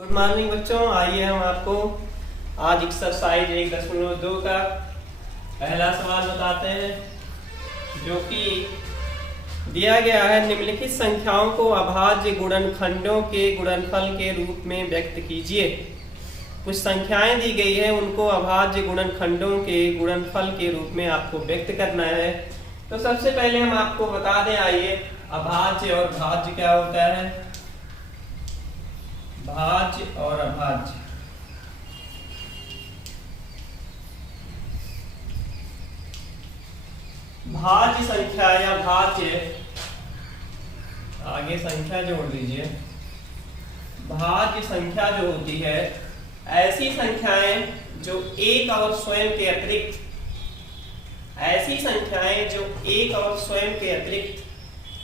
Good morning बच्चों, आइए हम आपको आज एक्सरसाइज 1.2 का पहला सवाल बताते हैं, जो कि दिया गया है। निम्नलिखित संख्याओं को अभाज्य गुणनखंडों के गुणनफल के रूप में व्यक्त कीजिए। कुछ संख्याएं दी गई है, उनको अभाज्य गुणनखंडों के गुणनफल के रूप में आपको व्यक्त करना है। तो सबसे पहले हम आपको बता दें, आइए, अभाज्य और भाज्य क्या होता है। भाज्य और अभाज्य। भाज्य संख्या या भाज्य, आगे संख्या जोड़ लीजिए। भाज्य संख्या जो होती है, ऐसी संख्याएं जो एक और स्वयं के अतिरिक्त, ऐसी संख्याएं जो एक और स्वयं के अतिरिक्त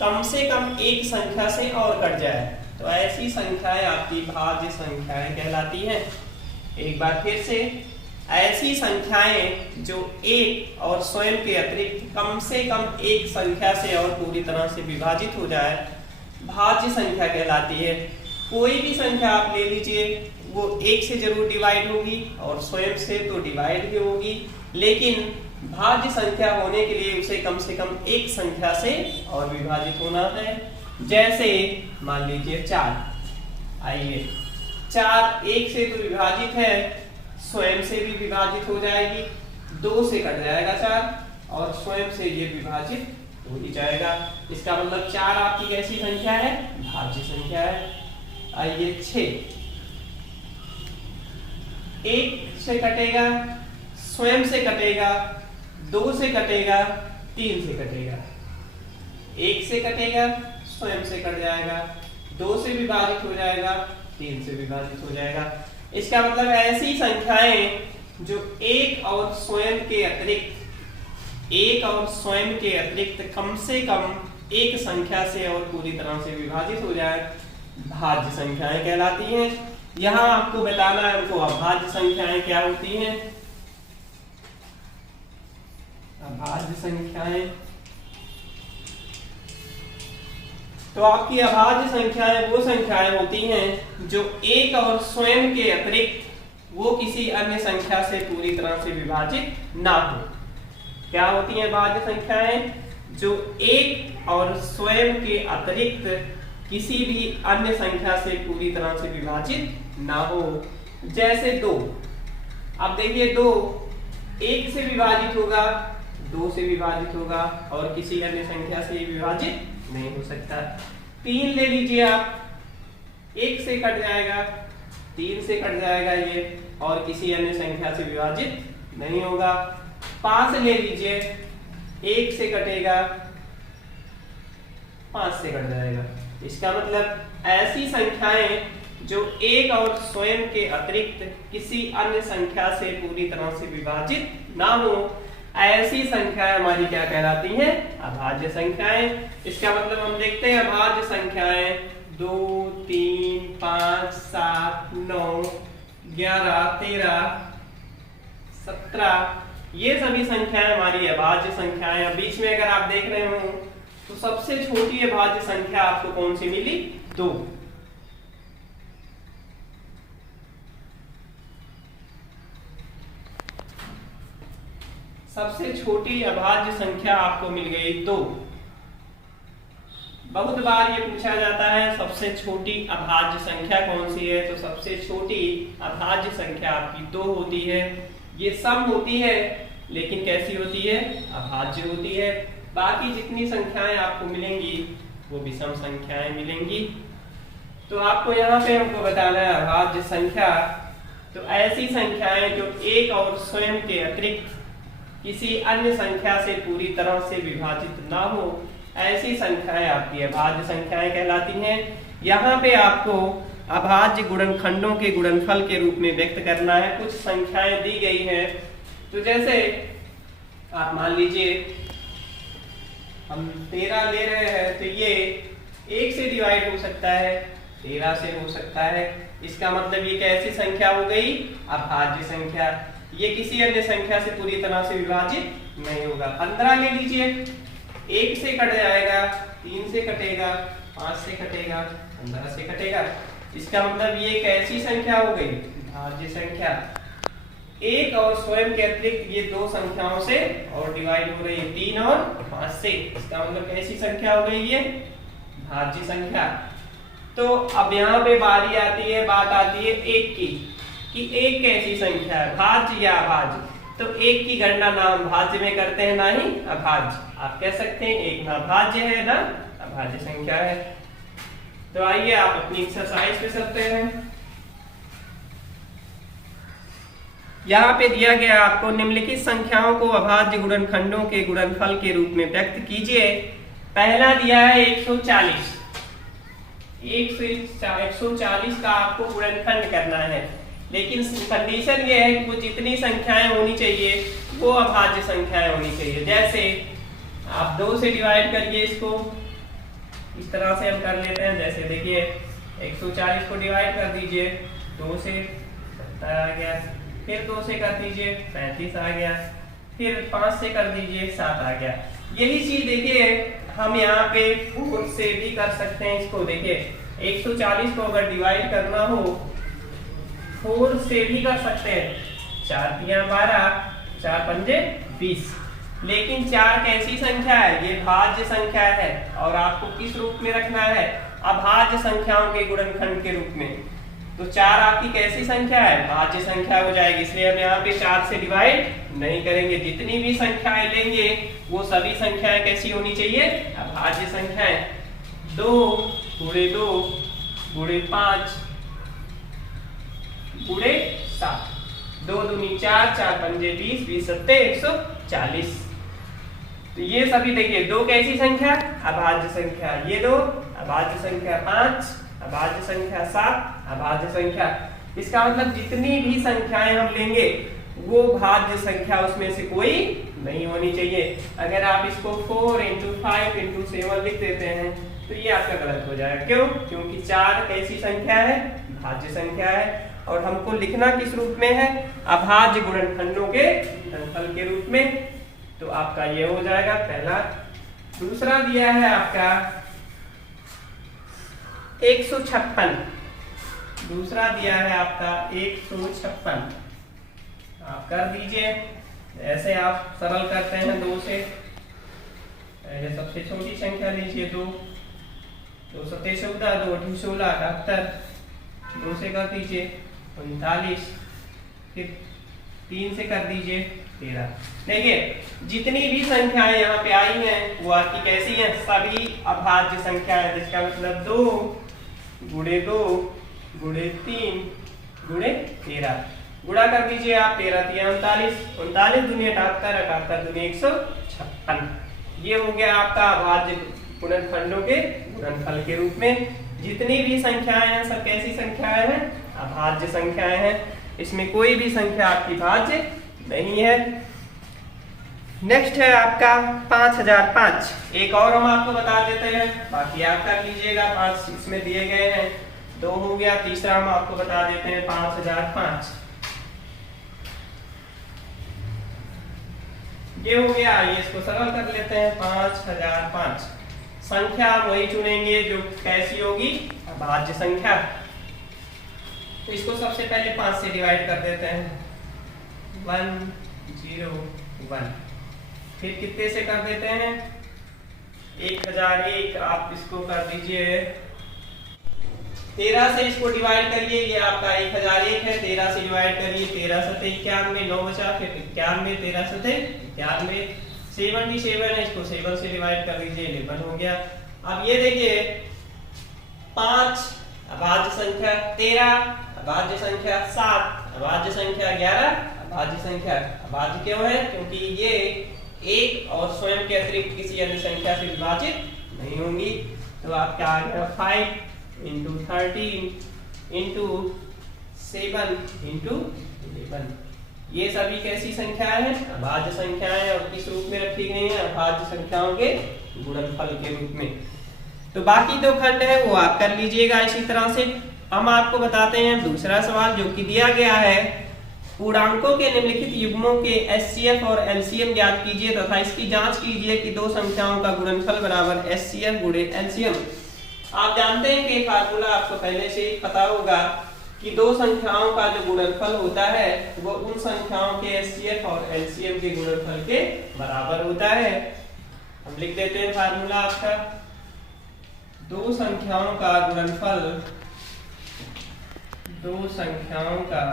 कम से कम एक संख्या से और कट जाए, तो ऐसी संख्याएं आपकी भाज्य संख्याएं कहलाती हैं। एक बार फिर से, ऐसी संख्याएं जो एक और स्वयं के अतिरिक्त कम से कम एक संख्या से और पूरी तरह से विभाजित हो जाए, भाज्य संख्या कहलाती है। कोई भी संख्या आप ले लीजिए, वो एक से जरूर डिवाइड होगी और स्वयं से तो डिवाइड ही होगी, लेकिन भाज्य संख्या होने के लिए उसे कम से कम एक संख्या से और विभाजित होना है। जैसे मान लीजिए 4। आइए, 4 एक से तो विभाजित है, स्वयं से भी विभाजित हो जाएगी, 2 से कट जाएगा 4 और स्वयं से ये विभाजित हो ही जाएगा। इसका मतलब 4 आपकी कैसी संख्या है? भाज्य संख्या है। आइए 6, 1 से कटेगा, स्वयं से कटेगा, 2 से कटेगा, 3 से कटेगा। 1 से कटेगा, स्वयं से कट जाएगा, 2 से विभाजित हो जाएगा, 3 से विभाजित हो जाएगा। इसका मतलब ऐसी संख्याएं जो एक और स्वयं के अतिरिक्त कम से कम एक संख्या से और पूरी तरह से विभाजित हो जाए, भाज्य संख्याएं कहलाती हैं। यहां आपको बताना है उनको अभाज्य संख्याएं क्या होती हैं। अभाज्य संख्याएं, तो आपकी अभाज्य संख्याएं वो संख्याएं होती हैं जो एक और स्वयं के अतिरिक्त वो किसी अन्य संख्या से पूरी तरह से विभाजित ना हो। क्या होती हैं भाज्य संख्याएं? जो एक और स्वयं के अतिरिक्त किसी भी अन्य संख्या से पूरी तरह से विभाजित ना हो। जैसे 2। अब देखिए, 2 1 से विभाजित होगा, 2 से विभाजित होगा और किसी अन्य संख्या से विभाजित नहीं हो सकता। 3 ले लीजिए आप, 1 से कट जाएगा, 3 से कट जाएगा ये, और किसी अन्य संख्या से विभाजित नहीं होगा। 5 ले लीजिए, 1 से कटेगा, 5 से कट जाएगा। इसका मतलब ऐसी संख्याएं जो एक और स्वयं के अतिरिक्त किसी अन्य संख्या से पूरी तरह से विभाजित ना हो, ऐसी संख्याएं हमारी क्या कहलाती हैं? अभाज्य संख्याएं। इसका मतलब हम देखते हैं, अभाज्य संख्याएं 2, 3, 5, 7, 9, 11, 13, 17, ये सभी संख्याएं हमारी अभाज्य संख्याएं। अब बीच में अगर आप देख रहे हो तो सबसे छोटी अभाज्य संख्या आपको कौन सी मिली? 2। सबसे छोटी अभाज्य संख्या आपको मिल गई 2। बहुत बार ये पूछा जाता है सबसे छोटी अभाज्य संख्या कौन सी है, तो सबसे छोटी अभाज्य संख्या आपकी 2 होती है। ये सम होती है, लेकिन कैसी होती है? अभाज्य होती है। बाकी जितनी संख्याएं आपको मिलेंगी वो विषम संख्याएं मिलेंगी। तो आपको यहाँ पे हमको बताना है अभाज्य संख्या, तो ऐसी संख्याएं जो एक और स्वयं के अतिरिक्त किसी अन्य संख्या से पूरी तरह से विभाजित ना हो, ऐसी संख्याएं आपकी अभाज्य संख्याएं कहलाती हैं। यहाँ पे आपको अभाज्य गुणनखंडों के गुणनफल के रूप में व्यक्त करना है। कुछ संख्याएं दी गई हैं, तो जैसे आप मान लीजिए हम 13 ले रहे हैं, तो ये 1 से डिवाइड हो सकता है, 13 से हो सकता है। इसका मतलब ये कैसी संख्या हो गई? अभाज्य संख्या। ये किसी अन्य संख्या से पूरी तरह से विभाजित नहीं होगा। 15 ले लीजिए, 1 से कट जाएगा, 3 से कटेगा, 5 से कटेगा, 15 से कटेगा। इसका मतलब ये कैसी संख्या हो गई, भाज्य संख्या। एक और स्वयं के अतिरिक्त ये दो संख्याओं से और डिवाइड हो रही है, 3 और 5 से। इसका मतलब कैसी संख्या हो गई ये, भाज्य संख्या। तो अब यहाँ पे बारी आती है, बात आती है एक की, कि एक कैसी संख्या है, भाज्य या अभाज्य। तो एक की गणना ना हम भाज्य में करते हैं ना ही अभाज्य। आप कह सकते हैं एक ना भाज्य है ना अभाज्य संख्या है। तो आइए आप अपनी एक्सरसाइज पे चलते हैं। यहाँ पे दिया गया आपको निम्नलिखित संख्याओं को अभाज्य गुणनखंडों के गुणनफल के रूप में व्यक्त कीजिए। पहला दिया है 140। 140 का आपको गुणनखंड करना है, लेकिन कंडीशन ये है कि वो जितनी संख्याएं होनी चाहिए वो अभाज्य संख्याएं होनी चाहिए। जैसे आप 2 से डिवाइड करिए इसको, इस तरह से हम कर लेते हैं। जैसे देखिए 140 को डिवाइड कर दीजिए 2 से, 70 आ गया। फिर 2 से कर दीजिए 35 आ गया। फिर 5 से कर दीजिए 7 आ गया। यही चीज देखिए हम यहाँ पे 4 से भी कर सकते हैं। इसको देखिए 140 को अगर डिवाइड करना हो 4 से भी कर सकते हैं। 4 तिया 12, 4 पंजे 20। लेकिन 4 कैसी संख्या है, ये भाज्य संख्या है और आपको किस रूप में रखना है, अभाज्य संख्याओं के गुणनखंड के रूप में। तो 4 आपकी कैसी संख्या है, भाज्य संख्या हो जाएगी। इसलिए हम यहाँ पे 4 से डिवाइड नहीं करेंगे। जितनी भी संख्याएं लेंगे वो सभी संख्याएं कैसी होनी चाहिए, अभाज्य संख्याएं। 2 गुणे 2 गुणे 5 गुणे 7, 2 दूनी 4, 4 पंजे 20, 20 सत्ते 140। तो ये सभी देखिए 2 कैसी संख्या, अभाज्य संख्या। ये 2 अभाज्य संख्या, 5 अभाज्य संख्या, 7 अभाज्य संख्या। इसका मतलब जितनी भी संख्याएं हम लेंगे वो भाज्य संख्या उसमें से कोई नहीं होनी चाहिए। अगर आप इसको 4 × 5 × 7 लिख देते हैं तो ये आपका गलत हो जाएगा। क्यों? क्योंकि 4 कैसी संख्या है, भाज्य संख्या है और हमको लिखना किस रूप में है, अभाज्य गुणनखंडों के गुणनफल के रूप में। तो आपका ये हो जाएगा पहला। दूसरा दिया है आपका 156। दूसरा दिया है आपका 156। आप कर दीजिए। ऐसे आप सरल करते हैं 2 से। पहले सबसे छोटी संख्या लीजिए 2, 2 सत्ते 14, 2 अठी 16, 78। 2 से कर दीजिए 39। फिर 3 से कर दीजिए 13। देखिए जितनी भी संख्याएं यहाँ पे आई हैं वो आपकी कैसी हैं, सभी अभाज्य संख्या है। जिसका मतलब 2 गुणे 2 गुणे 3 गुणे 13। गुणा कर दीजिए आप, 13 तिया 39, 39 दूनी 78, 78 दूनी 156। ये हो गया आपका अभाज्य गुणनखंडों के गुणनफल के रूप में। जितनी भी संख्याएं हैं सब कैसी संख्याएं हैं, अभाज्य संख्याएं हैं। इसमें कोई भी संख्या आपकी भाज्य नहीं है। नेक्स्ट है आपका 5005। एक और हम आपको बता देते हैं, बाकी आप कर लीजिएगा। 5 इसमें दिए गए हैं, 2 हो गया। तीसरा हम आपको बता देते हैं 5005। ये हो गया। ये इसको सरल कर लेते हैं 5005। संख्या वही चुनेंगे जो कैसी होगी, अभाज्य संख्या। तो इसको सबसे पहले 5 से डिवाइड कर देते हैं, 1 0 1। फिर कितने से कर देते हैं, 1001। आप इसको कर दीजिए 13 से इसको डिवाइड करिए। ये आपका 1001 है। 13 से डिवाइड करिए, 13 सत्ते 91, 9 बचा। फिर 91, 13 सत्ते 91। 77 है, इसको 7 से डिवाइड कर दीजिए, 11 हो गया। अब ये देखिए 5 अभाज्य संख्या, 13 अभाज्य संख्या, 7 अभाज्य संख्या, 11 अभाज्य संख्या। अभाज्य क्यों है? क्योंकि ये एक और स्वयं के अतिरिक्त किसी अन्य संख्या से विभाजित नहीं होंगी। तो आपका आ गया 5 × 13 × 7 × 11। ये सभी कैसी संख्याएं हैं, अभाज्य संख्याएं। और किस रूप में रखी गई हैं, अभाज्य संख्याओं के गुणनफल के रूप में। तो बाकी 2 खंड है वो आप कर लीजिएगा इसी तरह से। हम आपको बताते हैं दूसरा सवाल जो कि दिया गया है, पूर्णांकों के निम्नलिखित युग्मों के एचसीएफ और एलसीएम ज्ञात कीजिए तथा इसकी जांच कीजिए कि 2 संख्याओं का गुणनफल बराबर एचसीएफ गुणे एलसीएम। आप जानते हैं कि फार्मूला आपको पहले से ही पता होगा कि दो संख्याओं का जो गुणनफल होता है वो उन संख्याओं के एचसीएफ और एलसीएम के गुणनफल के बराबर होता है। हम लिख देते हैं फार्मूला आपका, दो संख्याओं का गुणनफल, दो संख्याओं का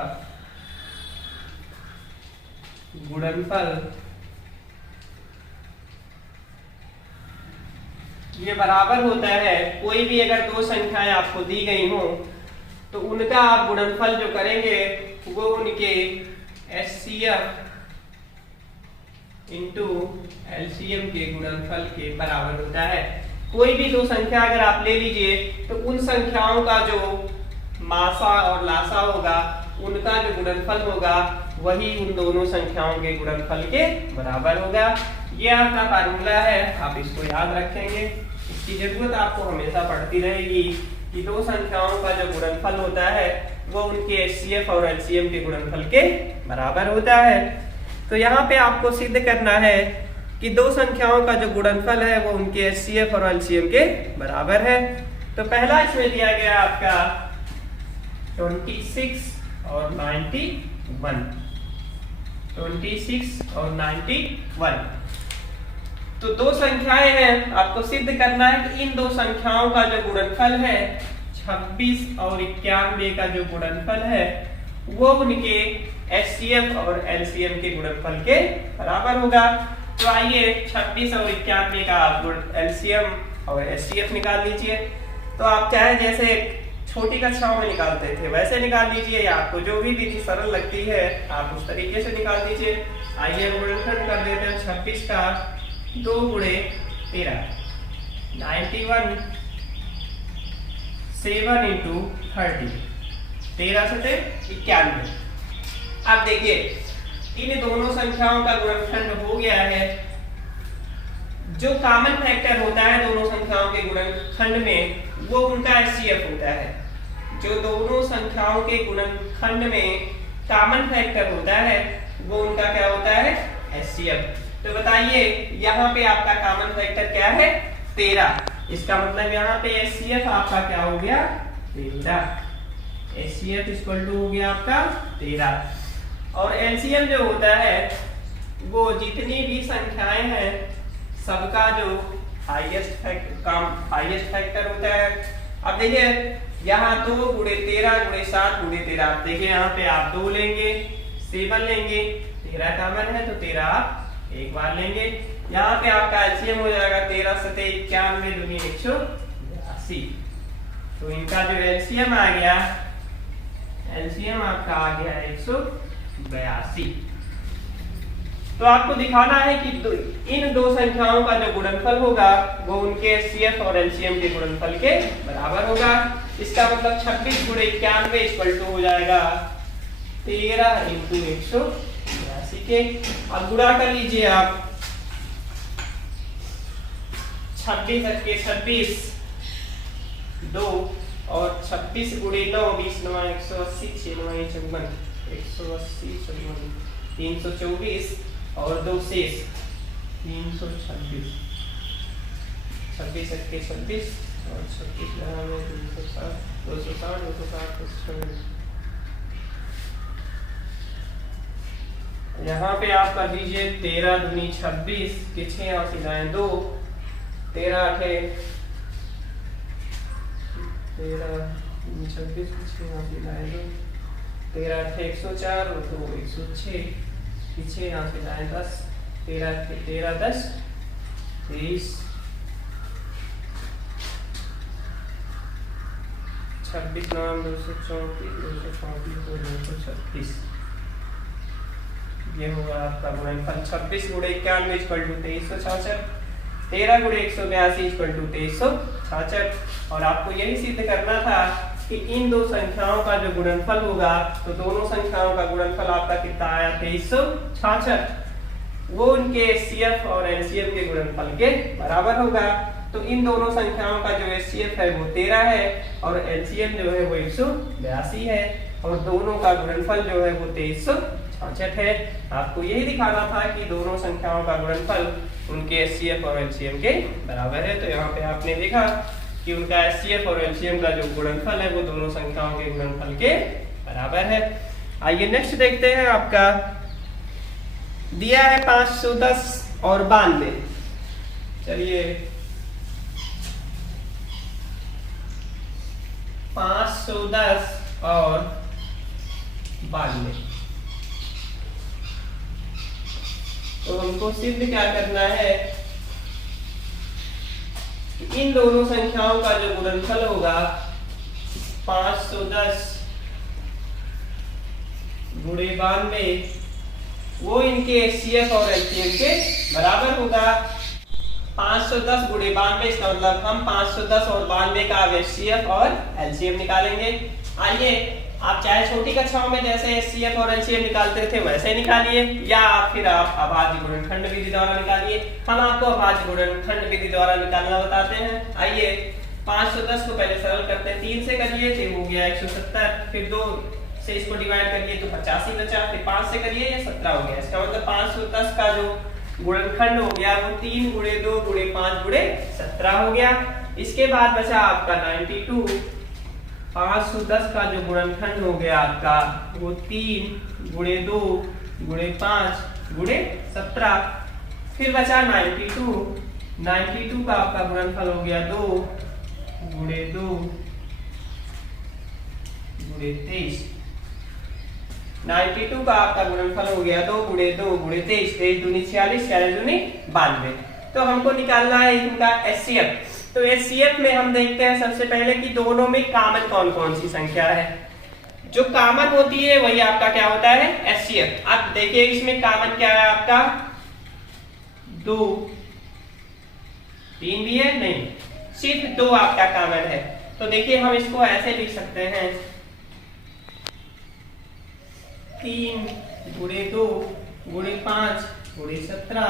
गुणनफल ये बराबर होता है, कोई भी अगर दो संख्याएं आपको दी गई हो तो उनका आप गुणनफल जो करेंगे वो उनके एचसीएफ इंटू एलसीएम के गुणनफल के बराबर होता है। कोई भी दो संख्या अगर आप ले लीजिए तो उन संख्याओं का जो मासा और लासा होगा उनका जो गुणनफल होगा वही उन दोनों संख्याओं के गुणनफल के बराबर होगा। ये आपका फार्मूला है, आप इसको याद रखेंगे, इसकी जरूरत आपको हमेशा पड़ती रहेगी कि दो संख्याओं का जो गुणनफल होता है वो उनके एचसीएफ और एलसीएम के गुणनफल के बराबर होता है। तो यहाँ पे आपको सिद्ध करना है कि दो संख्याओं का जो गुणनफल है वो उनके एचसीएफ और एलसीएम के बराबर है। तो पहला इसमें दिया गया आपका 26 और 91, 26 और 91। तो दो संख्याएं हैं, आपको सिद्ध करना है कि इन दो संख्याओं का जो गुणनफल है 26 और 91 का जो गुणनफल है वो उनके एचसीएफ और एलसीएम के गुणनफल के बराबर होगा। तो आइए 26 और 91 का आप एलसीएम और एचसीएफ निकाल लीजिए। तो आप चाहे जैसे छोटी कक्षाओं में निकालते थे वैसे निकाल लीजिए, या आपको जो भी विधि सरल लगती है आप उस तरीके से निकाल दीजिए। आइए गुणनफल कर देते हैं 26 का 2 गुणे 13, 91, 7 इंटू 30, 13 से 91। अब देखिए इन दोनों संख्याओं का गुणनफल हो गया है। जो कॉमन फैक्टर होता है दोनों संख्याओं के गुणनखंड में वो उनका एचसीएफ होता है। जो दोनों संख्याओं के गुणनखंड में कॉमन फैक्टर होता है वो उनका क्या होता है, एचसीएफ। तो बताइए यहाँ पे आपका कॉमन फैक्टर क्या है, 13। इसका मतलब यहाँ पे एचसीएफ आपका क्या हो गया, 13। एचसीएफ इक्वल टू हो गया आपका 13। और एलसीएम जो होता है वो जितनी भी संख्याएं हैं सबका जो हाईएस्ट फैक्टर होता है। अब देखिए यहाँ 2 गुणे 13 गुणे 7 गुणे 13, आप देखिए यहाँ पे आप 2 लेंगे, 7 लेंगे, 13 कॉमन है तो 13 आप एक बार लेंगे। यहाँ पे आपका एलसीएम हो जाएगा 13 से 91 दूनी 182। तो इनका जो एलसीएम आ गया, एलसीएम आपका आ गया 182। तो आपको दिखाना है कि इन दो संख्याओं का जो गुणनफल होगा वो उनके एचसीएफ और एलसीएम के गुणनफल के बराबर होगा। इसका मतलब 26 गुणे 91 इक्वल टू हो जाएगा 13 इंटू 182 के। अब गुणा कर लीजिए आप, 26 के 26 2 और 26 गुणे 9 20 9 180 6 9 54 180 324 और 2 शेष 326, 26 के 26 और 26 में 260 260 यहाँ पे आप कर दीजिए 13 दूनी 26 के 6 और सिलाएं 2, 13 8 13 26 के 6 और सिलाएं 2, 13 8 104 और 2 106 पीछे यहाँ से लाए 10, 13 13 10 23 26 9 234 236 ये होगा आपका गुणनफल। 26 गुणे 91 इक्वल टू 2366, 13 गुणे 182 इक्वल टू 2366। और आपको यही सिद्ध करना था कि इन दो संख्याओं का जो गुणनफल होगा तो दोनों संख्याओं का गुणनफल आपका कितना आया 2366, वो उनके एचसीएफ और एलसीएम के गुणनफल के बराबर होगा। तो इन दोनों संख्याओं का जो एचसीएफ है वो 13 है और एलसीएम जो है वो 182 है और दोनों का गुणनफल जो है वो 2366 है। आपको यही दिखाना था कि दोनों संख्याओं का गुणनफल उनके एचसीएफ और एलसीएम के बराबर है। तो यहाँ पे आपने देखा कि उनका एचसीएफ और एलसीएम का जो गुणनफल है वो दोनों संख्याओं के गुणनफल के बराबर है। आइए नेक्स्ट देखते हैं। आपका दिया है 510 और 92। चलिए 510 और 92, तो हमको सिद्ध क्या करना है, इन दोनों संख्याओं का जो गुणनफल होगा 510 गुणे 92 वो इनके एचसीएफ और एलसीएम के बराबर होगा। 510 गुणे 92, इसका मतलब हम 510 और 92 का एचसीएफ और एलसीएम निकालेंगे। आइए आप चाहे छोटी कक्षाओं में जैसे एचसीएफ और एलसीएम निकालते थे वैसे निकालिए, या फिर आप अभाज्य गुणनखंड विधि द्वारा निकालिए। हम आपको अभाज्य गुणनखंड विधि द्वारा निकालना बताते हैं। आइए 510 को पहले सरल करते हैं, 3 से करिए तो हो गया 170, फिर 2 से इसको डिवाइड करिए तो 85 बचा, फिर 5 से करिए ये 17 हो गया। इसका मतलब 510 का जो गुणनखंड हो गया वो 3 गुणे 2 गुणे 5 गुणे 17 हो गया। इसके बाद बचा आपका 92। 510 का जो गुणनखंड हो गया आपका वो 3 गुणे 2 गुणे 5 गुणे 17। फिर बचा 92। 92 का आपका गुणनफल हो गया 2 गुणे 2 गुणे 23। 92 का आपका गुणनफल हो गया 2 गुणे 2 गुणे 23, 23 दूनी 46, 46 दूनी 92। तो हमको निकालना है इनका एचसीएफ। तो एचसीएफ में हम देखते हैं सबसे पहले कि दोनों में कॉमन कौन कौन सी संख्या है। जो कॉमन होती है वही आपका क्या होता है, एचसीएफ। अब देखिए इसमें कॉमन क्या है आपका, 2, 3 भी है नहीं, सिर्फ 2 आपका कॉमन है। तो देखिए हम इसको ऐसे लिख सकते हैं, 3 गुणे 2 गुणे 5 गुणे 17।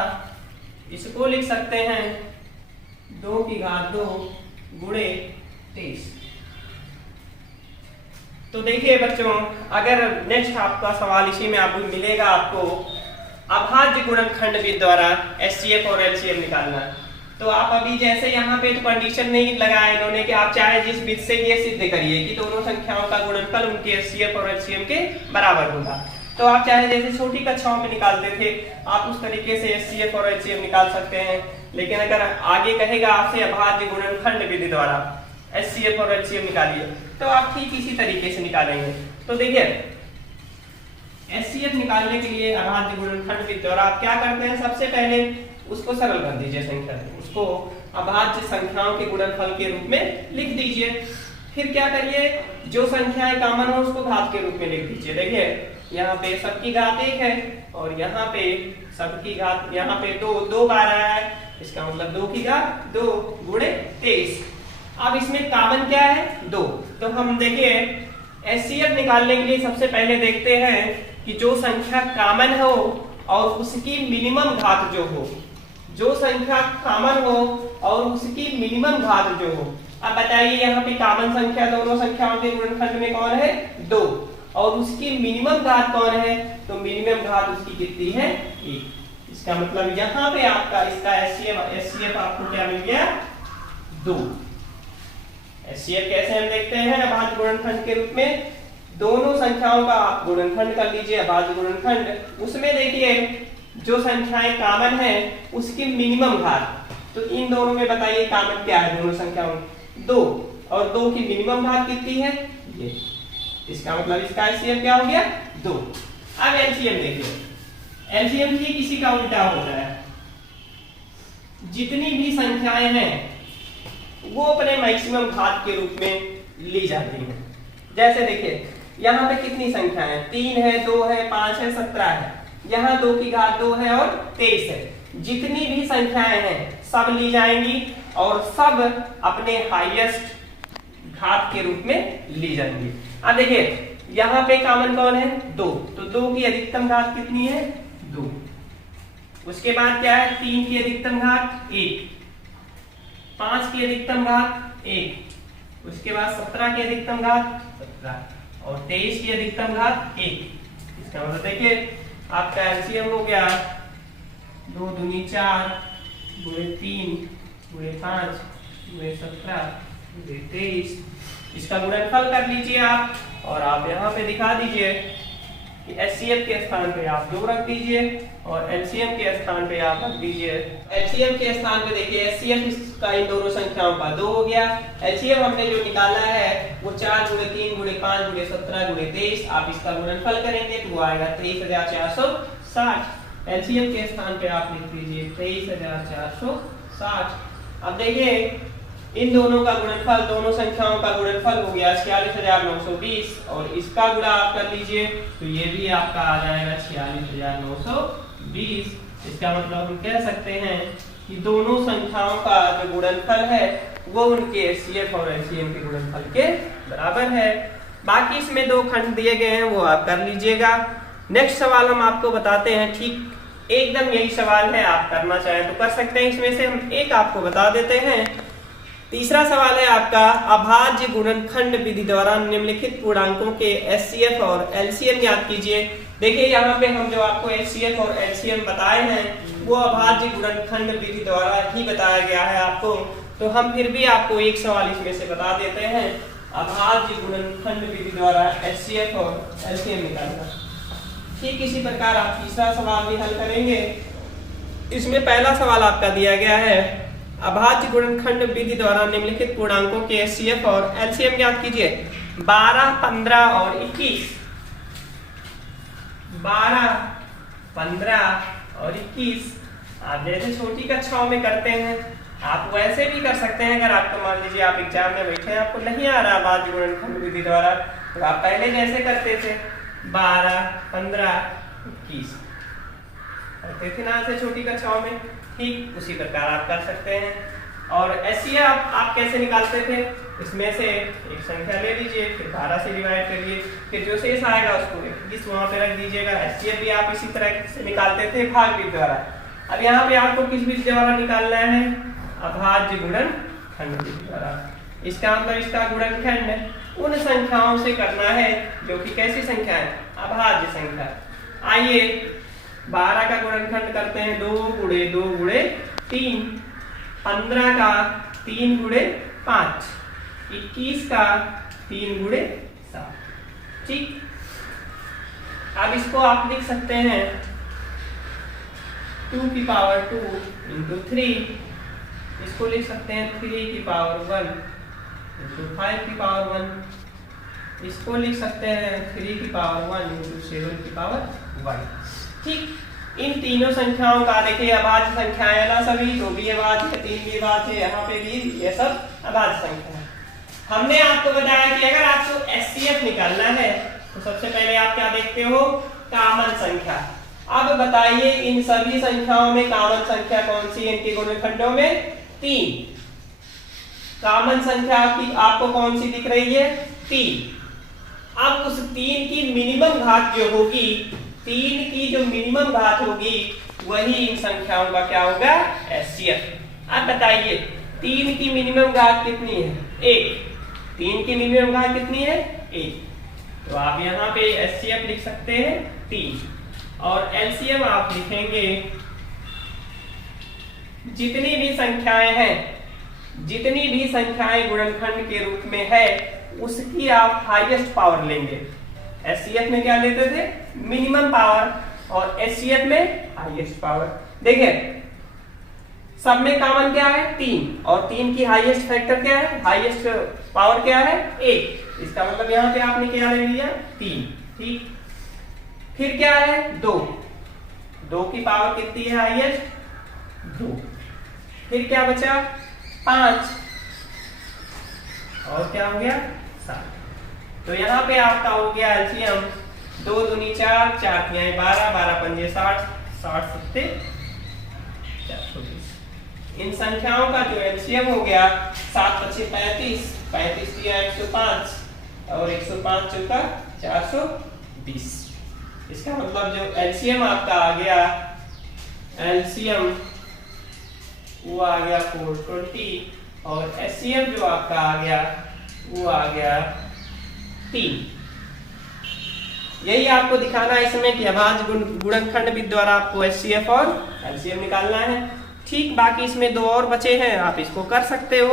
इसको लिख सकते हैं 2 की घात 2 गुणे 23। तो देखिए बच्चों, अगर नेक्स्ट आपका सवाल इसी में आपको मिलेगा, आपको अभाज्य गुणनखंड विधि द्वारा एचसीएफ और एलसीएम निकालना, तो आप अभी जैसे यहाँ पे तो कंडीशन नहीं लगाया इन्होंने कि आप चाहे जिस विधि से ये सिद्ध करिए कि दोनों संख्याओं का गुणनफल उनके एचसीएफ और एलसीएम के बराबर होगा। तो आप चाहे जैसे छोटी कक्षाओं में निकालते थे आप उस तरीके से एचसीएफ और एलसीएम निकाल सकते हैं। लेकिन अगर आगे कहेगा आपसे अभाज्य गुणनखंड विधि द्वारा एचसीएफ और एलसीएम निकालिए, तो आप ठीक इसी तरीके से निकालेंगे। तो देखिए एचसीएफ निकालने के लिए अभाज्य गुणनखंड विधि द्वारा आप क्या करते हैं, सबसे पहले उसको सरल कर दीजिए संख्या, उसको अभाज्य संख्याओं के गुणनफल के रूप में लिख दीजिए। फिर क्या करिए, जो संख्याएं कॉमन हो उसको घात के रूप में लिख दीजिए। देखिए यहाँ पे सबकी घात 1 है और यहाँ पे सबकी घात, यहाँ पे 2 बार आया है, इसका मतलब 2 की घात 2 गुणे 23। अब इसमें कॉमन क्या है, 2। तो हम देखिए एचसीएफ निकालने के लिए सबसे पहले देखते हैं कि जो संख्या कॉमन हो और उसकी मिनिमम घात जो हो, जो संख्या कॉमन हो और उसकी मिनिमम घात जो हो। अब बताइए यहाँ पे कॉमन संख्या दोनों संख्याओं के गुणनखंड में कौन है, 2, और उसकी मिनिमम घात कौन है, तो मिनिमम घात उसकी कितनी है, 1। इसका मतलब यहाँ पे आपका इसका एचसीएफ आपको क्या मिल गया, 2। एचसीएफ कैसे हम देखते हैं, अभाज्य गुणनखंड के रूप में दोनों संख्याओं का आप गुणनखंड कर लीजिए, अभाज्य गुणनखंड। उसमें देखिए जो संख्याएं कॉमन है उसकी मिनिमम घात, तो इन दोनों में बताइए कॉमन क्या है दोनों संख्याओं में, 2, और 2 की मिनिमम घात कितनी है, ये। इसका मतलब इसका एलसीएम क्या हो गया, 2। अब एलसीएम देखिए, एलसीएम ठीक इसी का उल्टा होता है। जितनी भी संख्याएं हैं वो अपने मैक्सिमम घात के रूप में ली जाती हैं। जैसे देखिए यहाँ पे कितनी संख्या है, 3 है, 2 है, 5 है, 17 है। यहाँ 2 की घात 2 है और 23 है। जितनी भी संख्याएं हैं सब ली जाएंगी और सब अपने हाईएस्ट घात के रूप में ली जाएंगी। अब देखिए यहाँ पे कॉमन कौन है, 2, तो 2 की अधिकतम घात कितनी है, 2। उसके बाद क्या है, 3 की अधिकतम घात 1, 5 की अधिकतम घात 1, उसके बाद 17 की अधिकतम घात 17 और 23 की अधिकतम घात 1। इसका मतलब देखिए आपका एलसीएम हो गया 2 दूनी 4 गुणे 3 गुणे 5 गुणे 17 23। इसका गुणनफल कर लीजिए आप, और आप यहाँ पे दिखा दीजिए कि HCF के स्थान पे आप 2 रख दीजिए और LCM के स्थान पे आप रख दीजिए। LCM के स्थान पे देखिए HCF का इन दोनों संख्याओं का 2 हो गया। LCM हमने जो निकाला है वो 4 × 3 × 5 × 17 × 23। आप इसका गुणनफल करेंगे तो वो आएगा 23,460। LCM के स्थान पे आप लिख दीजिए 23,460। अब देखिए इन दोनों का गुणनफल, दोनों संख्याओं का गुणनफल हो गया 46,920 और इसका गुणा आप कर लीजिए तो ये भी आपका आ जाएगा 46,920। इसका मतलब हम कह सकते हैं कि दोनों संख्याओं का जो गुणनफल है वो उनके HCF और LCM के गुणनफल के बराबर है। बाकी इसमें 2 खंड दिए गए हैं वो आप कर लीजिएगा। नेक्स्ट सवाल हम आपको बताते हैं, ठीक एकदम यही सवाल है, आप करना चाहें तो कर सकते हैं। इसमें से हम एक आपको बता देते हैं। तीसरा सवाल है आपका, अभाज्य गुणनखंड विधि द्वारा निम्नलिखित पूर्णांकों के HCF और LCM ज्ञात कीजिए। देखिए यहाँ पे हम जो आपको HCF और LCM बताए हैं वो अभाज्य गुणनखंड विधि द्वारा ही बताया गया है आपको, तो हम फिर भी आपको एक सवाल इसमें से बता देते हैं। अभाज्य गुणनखंड विधि द्वारा HCF और LCM निकालना। ठीक इसी प्रकार आप तीसरा सवाल भी हल करेंगे। इसमें पहला सवाल आपका दिया गया है, अभाज्य गुणनखंड विधि द्वारा निम्नलिखित पूर्णांकों के HCF और LCM ज्ञात कीजिए। 12, 15 और 21। 12, 15 और 21 आप जैसे छोटी कक्षाओं में करते हैं आप वैसे भी कर सकते हैं। अगर आपको मान लीजिए आप एग्जाम में बैठे हैं, आपको नहीं आ रहा अभाज्य गुणनखंड विधि द्वारा, तो आप पहले जैसे करते थे 12, 15, 21 करते थे ना ऐसे छोटी कक्षाओं में, ठीक उसी प्रकार आप कर सकते हैं। और HCF आप कैसे निकालते थे, इसमें से एक संख्या ले लीजिए, फिर 12 से डिवाइड करिए, फिर जो शेष आएगा उसको 21 वहां पे रख दीजिएगा। HCF भी आप इसी तरह से निकालते थे भाग विधि द्वारा। अब यहाँ पे आपको किस विधि द्वारा निकालना है, अभाज्य गुणनखंड विधि द्वारा। इसका मतलब इसका गुणनखंड उन संख्याओं से करना है जो कि कैसी संख्या है, अभाज्य संख्या। आइए 12 का गुणनखंड करते हैं 2 × 2 × 3, 15 का 3 × 5, 21 का 3 × 7। ठीक, अब इसको आप लिख सकते हैं 2 की पावर 2 × 3, इसको लिख सकते हैं 3 की पावर 1 × 5 की पावर 1, इसको लिख सकते हैं 3 की पावर 1 × 7 की पावर 1। ठीक, इन तीनों संख्याओं का देखिए अभाज्य संख्याएं है ना सभी, 2 भी अभाज्य है, 3 भी अभाज्य है, यहाँ पे भी ये सब अभाज्य संख्या है। हमने आपको बताया कि अगर आपको HCF निकालना है तो सबसे पहले आप क्या देखते हो, कॉमन संख्या। अब बताइए इन सभी संख्याओं में कॉमन संख्या कौन सी है, इनके गुणनखंडों में 3। कॉमन संख्या की आपको कौन सी दिख रही है, 3। अब उस 3 की मिनिमम घात जो होगी, 3 की जो मिनिमम घात होगी वही इन संख्याओं का क्या होगा, HCF। अब बताइए 3 की मिनिमम घात कितनी है, 1। 3 की मिनिमम घात कितनी है, 1। तो आप यहाँ पे HCF लिख सकते हैं 3 और LCM आप लिखेंगे जितनी भी संख्याएं हैं, जितनी भी संख्याएं गुणनखंड के रूप में है उसकी आप हाईएस्ट पावर लेंगे। HCF में क्या लेते थे, मिनिमम पावर, और HCF में हाईएस्ट पावर। देखिए सब में कॉमन क्या है, 3, और 3 की हाईएस्ट फैक्टर क्या है, हाईएस्ट पावर क्या है, 1। इसका मतलब यहाँ पे आपने क्या ले लिया, 3। ठीक, फिर क्या है, 2। 2 की पावर कितनी है हाईएस्ट, 2। फिर क्या बचा, 5, और क्या हो गया, 7। तो यहाँ पे आपका हो गया LCM 2 दूनी 4, 4 तिहाई 12, 12 पंजे 60, 60 सत्ते 420। इन संख्याओं का जो LCM हो गया 7 पचे 35, 35 तिया 105 और 105 चौका 420। इसका मतलब जो LCM आपका आ गया, LCM वो आ गया 420 और HCF जो आपका आ गया वो आ गया 3। यही आपको दिखाना है इसमें कि अभाज्य गुणनखंड विधि द्वारा आपको HCF और LCM निकालना है। ठीक, बाकी इसमें 2 और बचे हैं, आप इसको कर सकते हो।